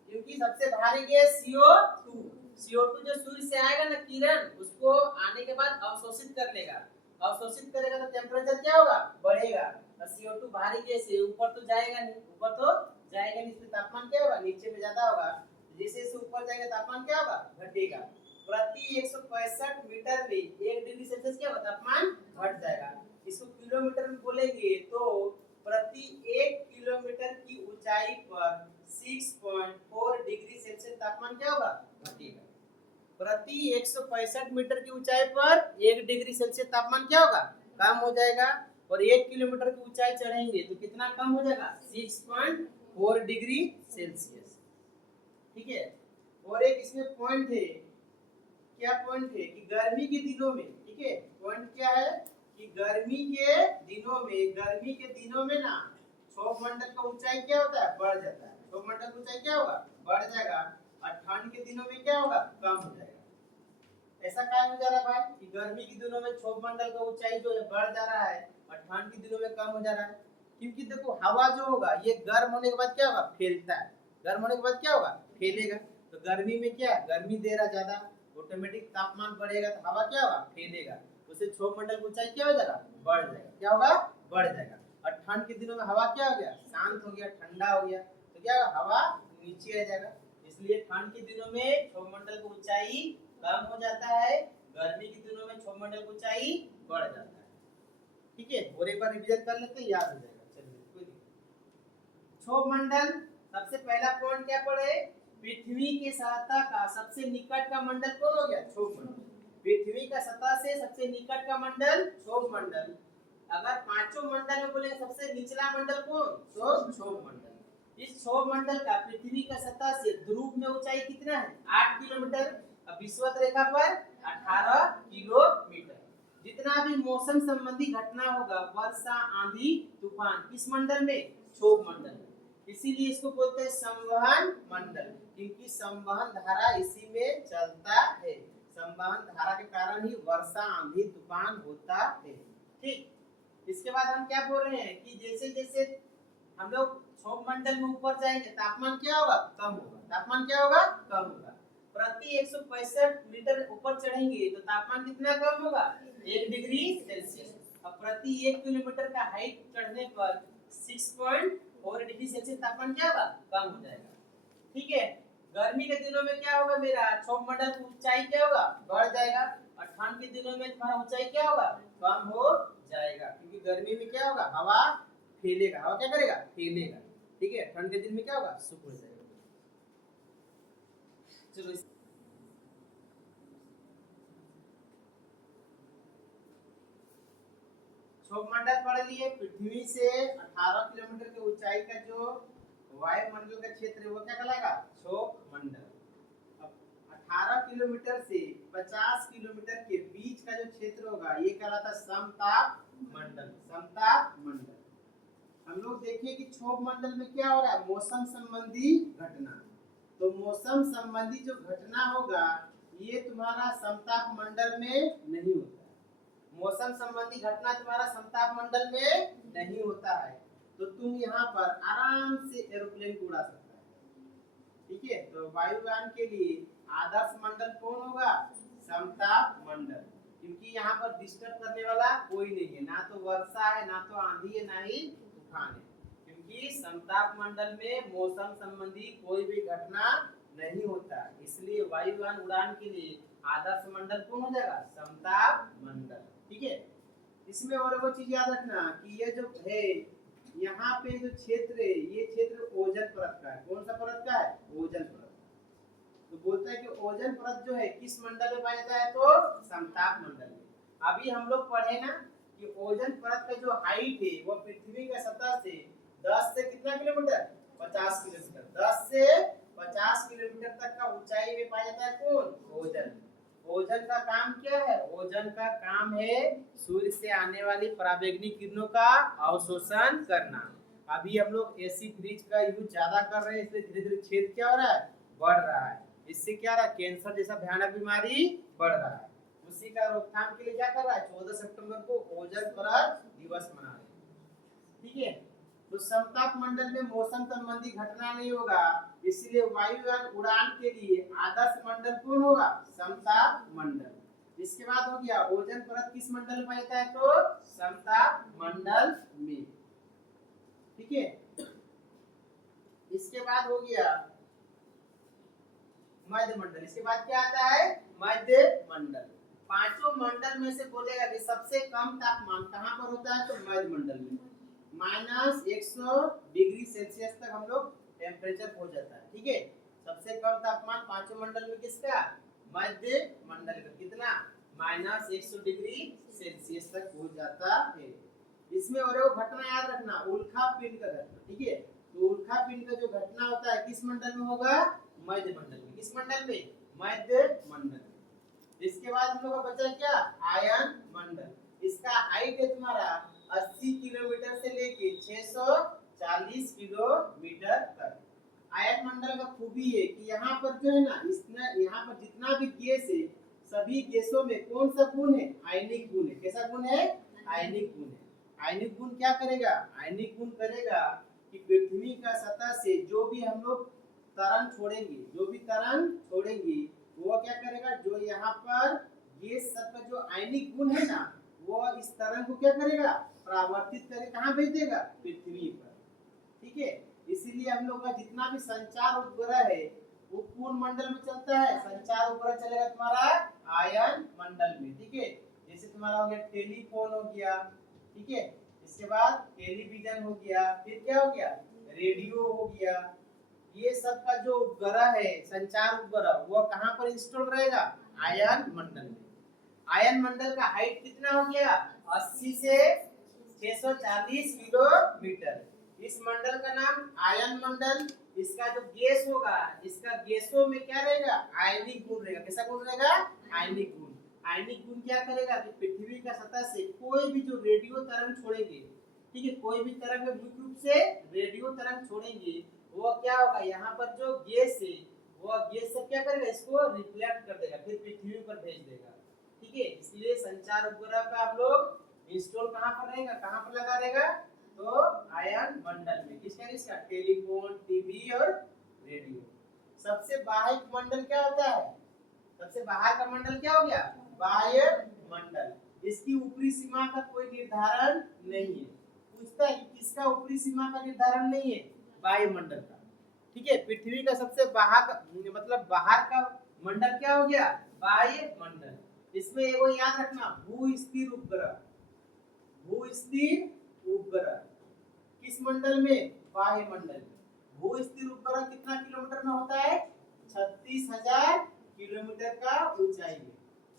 क्योंकि सबसे भारी गैस CO2। CO2 जो सूर्य से आएगा ना किरण, उसको आने के बाद अवशोषित कर लेगा। अवशोषित करेगा तो टेम्परेचर क्या होगा, बढ़ेगा। तो CO2 भारी गैस है, ऊपर तो जाएगा नहीं, ऊपर तो जाएगा नहीं, इसलिए तापमान क्या होगा, नीचे में ज्यादा होगा। जैसे जैसे ऊपर जाएगा तापमान क्या होगा, घटेगा। प्रति 165 मीटर में 1 डिग्री सेल्सियस क्या होगा, तापमान घट जाएगा। इसको किलोमीटर में बोलेंगे तो प्रति 1 किलोमीटर की ऊंचाई पर 6.4 डिग्री सेल्सियस तापमान क्या होगा, घटेगा। प्रति 165 मीटर की ऊंचाई पर 1 डिग्री सेल्सियस तापमान क्या होगा, कम हो जाएगा। और 1 किलोमीटर की ऊंचाई चढ़ेंगे तो कितना कम हो जाएगा, 6.4 डिग्री सेल्सियस। ठीक है। और एक इसमें पॉइंट है, क्या पॉइंट है कि गर्मी के दिनों में, ठीक है, पॉइंट क्या है कि गर्मी के दिनों में ना क्षोभ मंडल का ऊंचाई क्या होता है, बढ़ जाता है। क्षोभ मंडल की ऊंचाई क्या होगा, बढ़ जाएगा। और ठंड के दिनों में क्या होगा, कम हो जाएगा। ऐसा क्या हो जा रहा है भाई कि गर्मी के दिनों में क्षोभ मंडल का ऊंचाई जो है बढ़ जा रहा है और ठंड के दिनों में कम हो जा रहा है? क्योंकि देखो हवा जो होगा ये गर्म होने के बाद क्या होगा, फैलता है। गर्म होने के बाद क्या होगा, फैलेगा। तो गर्मी में क्या, गर्मी दे रहा ज्यादा, ऑटोमेटिक तापमान बढ़ेगा तो हवा क्या होगा, फैलेगा। उससे क्षोभ मंडल की ऊंचाई क्या हो जाएगा, बढ़ जाएगा। क्या होगा, बढ़ जाएगा। और ठंड के दिनों में हवा क्या हो गया, शांत हो गया, ठंडा हो गया। तो क्या होगा, हवा नीचे आ जाएगा। इसलिए ठंड के दिनों में क्षोभ मंडल की ऊंचाई कम हो जाता है, गर्मी के दिनों में क्षोभ मंडल की ऊंचाई बढ़ जाता है। ठीक है। और एक बार रिवीजन कर लेते हैं, याद हो जाएगा। चलिए कोई नहीं। क्षोभ मंडल, सबसे पहला पॉइंट क्या पढ़े, पृथ्वी के सतह का सबसे निकट का मंडल कौन हो गया, क्षोभ मंडल। पृथ्वी का सतह से सबसे निकट का मंडल क्षोभ मंडल। अगर पांचों मंडल में बोले सबसे निचला मंडल कौन, तो क्षोभ मंडल। इस क्षोभ मंडल का पृथ्वी का सतह से ध्रुव में ऊंचाई कितना है, 8 किलोमीटर। अब विषुवत रेखा पर 18 किलोमीटर। जितना भी मौसम संबंधी घटना होगा, वर्षा, आंधी, तूफान, किस मंडल में, क्षोभ मंडल में। इसीलिए इसको बोलते हैं संवहन मंडल, क्योंकि संवहन धारा इसी में चलता है। संवहन धारा के कारण ही वर्षा, आंधी, तूफान होता है। ठीक। इसके बाद हम क्या बोल रहे हैं कि जैसे जैसे हम लोग क्षोभ मंडल में ऊपर जाएंगे तापमान क्या होगा, कम होगा। तापमान क्या होगा, कम होगा। प्रति 165 मीटर ऊपर चढ़ेंगे तो तापमान कितना कम होगा, 1 डिग्री सेल्सियस। अब प्रति 1 किलोमीटर का हाइट चढ़ने पर 6.4 डिग्री सेल्सियस तापमान क्या होगा, कम हो जाएगा। ठीक है। गर्मी के दिनों में क्या होगा, मेरा क्षोभ मंडल की ऊंचाई क्या होगा, बढ़ जाएगा। और ठंड के दिनों में तुम्हारा ऊंचाई क्या होगा, कम हो जाएगा। क्योंकि गर्मी में क्या होगा, हवा फैलेगा। हवा क्या करेगा, फैलेगा। ठीक है। ठंड के दिन में क्या होगा, सूख जाएगा। चलो क्षोभ मंडल पढ़ लिए। पृथ्वी से 18 किलोमीटर की ऊंचाई का जो वायुमंडल का क्षेत्र है वो क्या कहलाएगा, क्षोभ मंडल। अब 18 किलोमीटर से 50 किलोमीटर के बीच का जो क्षेत्र होगा ये कहलाता है समताप मंडल। समताप मंडल। हम लोग देखिए कि क्षोभ मंडल में क्या हो रहा है, मौसम संबंधी घटना। तो मौसम संबंधी जो घटना होगा ये तुम्हारा समताप मंडल में नहीं होता। मौसम संबंधी घटना तुम्हारा समताप मंडल में नहीं होता है। तो तुम यहाँ पर आराम से एरोप्लेन को उड़ा सकता है। ठीक है। तो वायुयान के लिए आदर्श मंडल कौन होगा, समताप मंडल। क्योंकि यहाँ पर डिस्टर्ब करने वाला कोई नहीं है, ना तो वर्षा है, ना तो आंधी है, ना ही तूफान है। क्योंकि समताप मंडल में मौसम संबंधी कोई भी घटना नहीं होता, इसलिए वायुयान उड़ान के लिए आदर्श मंडल कौन हो जाएगा, समताप मंडल। ठीक है। इसमें और वो चीज याद रखना कि ये जो है यहाँ पे जो क्षेत्र है ये क्षेत्र ओजोन परत का है। कौन सा परत का है, ओजोन परत। तो बोलता है कि ओजोन परत जो है किस मंडल में पाया जाता है, तो समताप मंडल में। अभी हम लोग पढ़े ना कि ओजोन परत का जो हाइट है वो पृथ्वी का सतह से 10 से कितना किलोमीटर, 50 किलोमीटर। 10 से 50 किलोमीटर तक का ऊंचाई में पाया जाता है कौन, ओजोन। ओजोन का काम क्या है, ओजोन का काम है सूर्य से आने वाली पराबैंगनी किरणों का अवशोषण करना। अभी हम लोग एसी फ्रिज का यूज ज्यादा कर रहे हैं, इसलिए धीरे धीरे क्षेत्र क्या हो रहा है, बढ़ रहा है। इससे क्या रहा है, कैंसर जैसा भयानक बीमारी बढ़ रहा है। उसी का रोकथाम के लिए क्या कर रहा है, 14 सितंबर को ओजोन परत दिवस मना रहे हैं। ठीक है। तो समताप मंडल में मौसम संबंधी घटना नहीं होगा, इसलिए वायुयान उड़ान के लिए आदर्श मंडल कौन होगा, समताप मंडल। इसके बाद हो गया ओजोन परत किस मंडल में पाया जाता है, तो समताप मंडल में। ठीक है। इसके बाद हो गया मध्य मंडल। इसके बाद क्या आता है, मध्य मंडल। पांचों मंडल में से बोलेगा कि सबसे कम तापमान कहां पर होता है, तो मध्य मंडल में। -100 डिग्री सेल्सियस तक हम लोग टेम्परेचर हो जाता है। ठीक है, सबसे कम तापमान पांचों मंडल में किसका? मध्य मंडल का। कितना? -100 डिग्री सेल्सियस तक हो जाता है। इसमें और वो घटना याद रखना, उल्का पिंड का घटना। ठीक है, तो उल्का पिंड का जो घटना होता है किस मंडल में होगा? मध्य मंडल में। किस मंडल में? मध्य मंडल में। इसके बाद हम लोग का बचा क्या? आयन मंडल। इसका हाइट है तुम्हारा 80 किलोमीटर से लेके 640 किलोमीटर तक। आयन मंडल का खूबी है कि यहाँ पर जो है ना, इसमें यहाँ पर जितना भी गैस है, सभी गैसों में कौन सा गुण है? आयनिक गुण है। कैसा गुण है? आयनिक गुण है। आयनिक गुण क्या करेगा? आयनिक गुण करेगा कि पृथ्वी का सतह से जो भी हम लोग तरंग छोड़ेंगे, जो भी तरंग छोड़ेंगे, वो क्या करेगा? जो यहाँ पर गैस सब का जो आयनिक गुण है ना, वो इस तरंग को क्या करेगा? परावर्तित करके कहाँ भेज देगा? पृथ्वी पर। ठीक है, इसीलिए हम लोग का जितना भी संचार उपग्रह है वो कौन मंडल में चलता है? संचार उपग्रह चलेगा तुम्हारा आयन मंडल में। ठीक है, जैसे तुम्हारा हो गया टेलीफोन हो गया। ठीक है, इसके बाद टेलीविजन हो गया, फिर क्या हो गया? रेडियो हो गया। ये सब का जो उपग्रह है, संचार उपग्रह, वो कहाँ पर इंस्टॉल रहेगा? आयन मंडल में। आयन मंडल का हाइट कितना हो गया? 80 से 640 किलोमीटर। इस मंडल का नाम आयन मंडल। इसका जो गैस होगा, इसका गैसों में क्या रहेगा? आयनिक गुण रहेगा। कैसा गुण रहेगा? आयनिक गुण। आयनिक गुण क्या करेगा कि पृथ्वी का सतह से कोई भी जो रेडियो तरंग छोड़ेंगे, ठीक है, कोई भी तरंग मुख्य रूप से रेडियो तरंग छोड़ेंगे, वो क्या होगा? यहाँ पर जो गैस है, वो गैस सब क्या करेगा? इसको रिफ्लेक्ट कर देगा, फिर पृथ्वी पर भेज देगा। ठीक है, इसलिए संचार उपग्रह का हम लोग इंस्टॉल कहाँ पर रहेगा? कहाँ पर लगा रहेगा? तो आयन मंडल में। किसका? टेलीफोन, टीवी और रेडियो। सबसे बाहरी मंडल क्या होता है? सबसे बाहर का मंडल क्या हो गया? बाह्य मंडल। इसकी ऊपरी सीमा का कोई निर्धारण नहीं है। पूछता है कि किसका ऊपरी सीमा का निर्धारण नहीं है? वायुमंडल का। ठीक है, पृथ्वी का सबसे बाहर का मतलब बाहर का मंडल क्या हो गया? वायुमंडल। इसमें एगो याद रखना, भू स्थिर उपग्रह। भू स्थिर उपग्रह किस मंडल में? वायुमंडल में। भू स्थिर उपग्रह कितना किलोमीटर में होता है? 36,000 किलोमीटर का ऊंचाई में।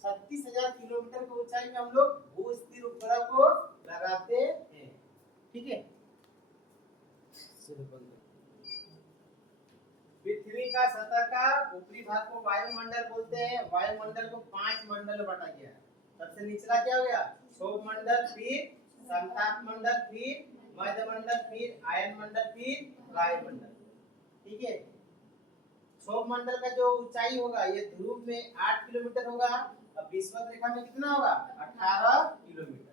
36,000 किलोमीटर की ऊंचाई में हम लोग भू स्थिर उपग्रह को लगाते हैं। ठीक है, पृथ्वी का सतह का ऊपरी भाग को वायुमंडल बोलते हैं। वायुमंडल को 5 मंडल में बांटा गया है। सबसे निचला क्या हो गया? क्षोभ मंडल, फिर समताप मंडल, फिर मध्य मंडल, फिर आयन मंडल, फिर वायुमंडल। ठीक है, क्षोभ मंडल का जो ऊंचाई होगा, ये ध्रुव में 8 किलोमीटर होगा, और विषुवत रेखा में कितना होगा? 18 किलोमीटर।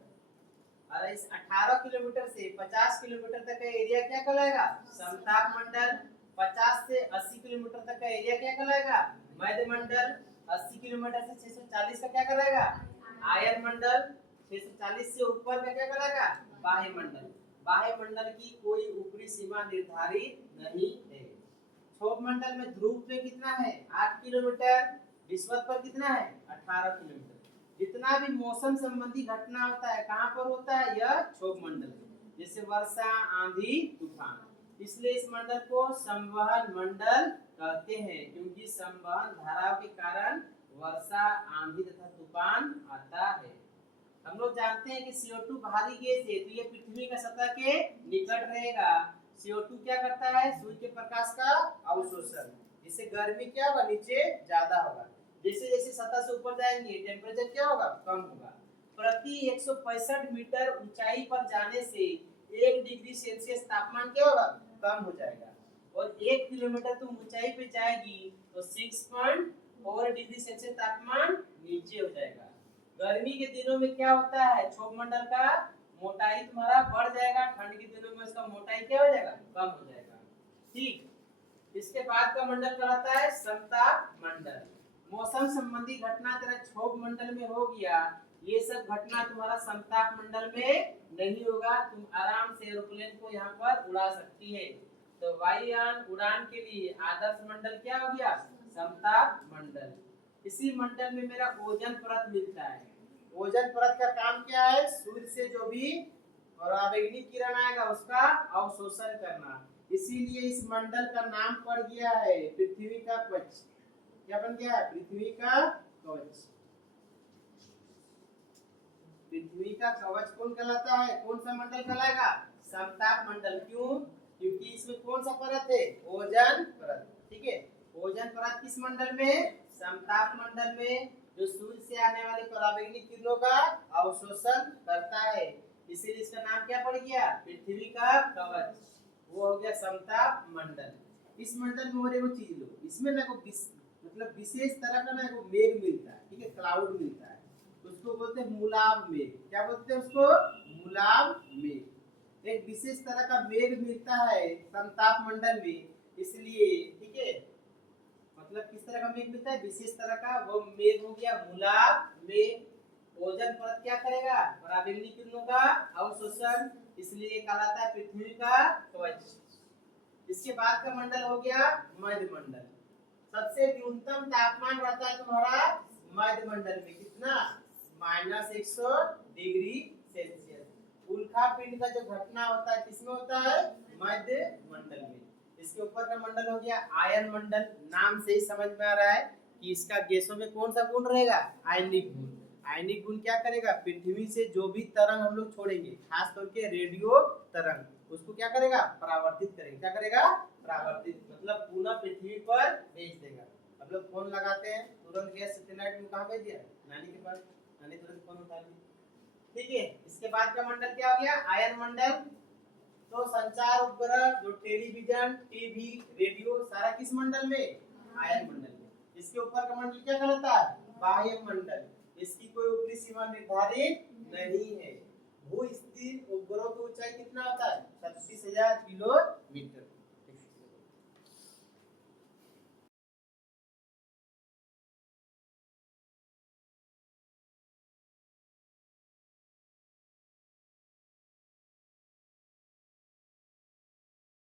और इस 18 किलोमीटर से 50 किलोमीटर तक का एरिया क्या कहलाएगा? समताप मंडल। 50 से 80 किलोमीटर तक का एरिया क्या कहलाएगा? मध्य मंडल। 80 किलोमीटर से 640 का क्या कहलाएगा? आयन मंडल। 640 से ऊपर का क्या कहलाएगा? बाह्य मंडल। बाह्य मंडल की कोई ऊपरी सीमा निर्धारित नहीं है। क्षोभ मंडल में ध्रुव पे कितना है? 8 किलोमीटर। विषुवत पर कितना है? 18 किलोमीटर। जितना भी मौसम संबंधी घटना होता है कहाँ पर होता है? यह क्षोभ मंडल में, जैसे वर्षा, आंधी, तूफान। इसलिए इस मंडल को संवहन मंडल कहते हैं, क्योंकि संवहन धाराओं के कारण वर्षा, आंधी तथा तूफान आता है। हम लोग जानते हैं कि CO2 भारी गैस है, तो ये पृथ्वी का सतह के निकट रहेगा। CO2 क्या करता है? सूर्य के प्रकाश का अवशोषण, जिससे गर्मी क्या होगा? नीचे ज्यादा होगा। जैसे जैसे सतह से ऊपर जाएंगे टेम्परेचर क्या होगा? कम होगा। प्रति 165 मीटर ऊंचाई पर जाने से 1 डिग्री सेल्सियस तापमान क्या होगा? कम हो जाएगा। और 1 किलोमीटर तुम ऊंचाई पे जाएगी तो 6.4 डिग्री सेल्सियस तापमान नीचे हो जाएगा। गर्मी के दिनों में क्या होता है? क्षोभ मंडल का मोटाई तुम्हारा बढ़ जाएगा, ठंड के दिनों में इसका मोटाई क्या हो जाएगा? कम हो जाएगा। ठीक, इसके बाद का मंडल कहलाता है समताप मंडल। मौसम संबंधी घटना तेरा क्षोभ मंडल में हो गया, ये सब घटना तुम्हारा समताप मंडल में नहीं होगा। तुम आराम से एरोप्लेन को यहाँ पर उड़ा सकती है। तो वायुयान उड़ान के लिए आदर्श मंडल क्या हो गया? समताप मंडल। इसी मंडल में मेरा ओजोन परत मिलता है। ओजोन परत का काम क्या है? सूर्य से जो भी पराबैंगनी किरण आएगा उसका अवशोषण करना। इसीलिए इस मंडल का नाम पड़ गया है पृथ्वी का कवच। क्या बन गया है? पृथ्वी का कवच। पृथ्वी का कवच कौन कहलाता है? कौन सा मंडल कहलाएगा? समताप मंडल। क्यों? क्योंकि इसमें कौन सा परत है? ओजोन परत। ठीक है, ओजोन परत किस मंडल में? समताप मंडल में, जो सूर्य से आने वाली पराबैंगनी किरणों का अवशोषण करता है। इसीलिए इसका नाम क्या पड़ गया? पृथ्वी का कवच। वो हो गया समताप मंडल। इस मंडल में और एक चीज लो, इसमें ना को मतलब विशेष तरह का ना को मेघ मिलता है। ठीक है, क्लाउड मिलता है, उसको बोलते हैं मूलाभ मेघ। क्या बोलते हैं उसको? मूलाभ मेघ। एक विशेष तरह का मेघ मिलता है समताप मंडल में, इसलिए ठीक है, मतलब किस तरह का मेघ मिलता है? विशेष तरह का। वो मेघ हो गया मूलाभ मेघ। ओजोन परत क्या करेगा? पराबैंगनी किरणों का अवशोषण, इसलिए कहलाता है पृथ्वी का कवच। इसके बाद का मंडल हो गया मध्य मंडल। सबसे न्यूनतम तापमान रहता है तुम्हारा मध्य मंडल में। कितना? -100 डिग्री सेल्सियस। उल्का पिंड का जो घटना होता है किसमें होता है? मध्य मंडल में। इसके ऊपर का मंडल हो गया आयन मंडल। नाम से ही समझ में आ रहा है कि इसका गैसों में कौन सा गुण रहेगा? आयनिक गुण। आयनिक गुण क्या करेगा? पृथ्वी से जो भी तरंग हम लोग छोड़ेंगे, खास तौर के रेडियो तरंग, उसको क्या करेगा? परावर्तित करेगा। क्या करेगा? परावर्तित, मतलब पुनः पृथ्वी पर भेज देगा। हम लोग फोन लगाते हैं, तुरंत गैस सैटेलाइट में कहाँ भेज दिया? नानी के पास। नानी तुरंत फोन उठा ली। ठीक है, इसके बाद का मंडल क्या हो गया? आयन मंडल। तो संचार उपग्रह, जो टेलीविजन, टीवी, रेडियो, सारा किस मंडल में? आयन मंडल में। इसके ऊपर का मंडल क्या कहलाता है? बाह्य मंडल। इसकी कोई ऊपरी सीमा निर्धारित नहीं है। भू स्थिर उपग्रह की ऊंचाई कितना होता है? 36,000 किलोमीटर।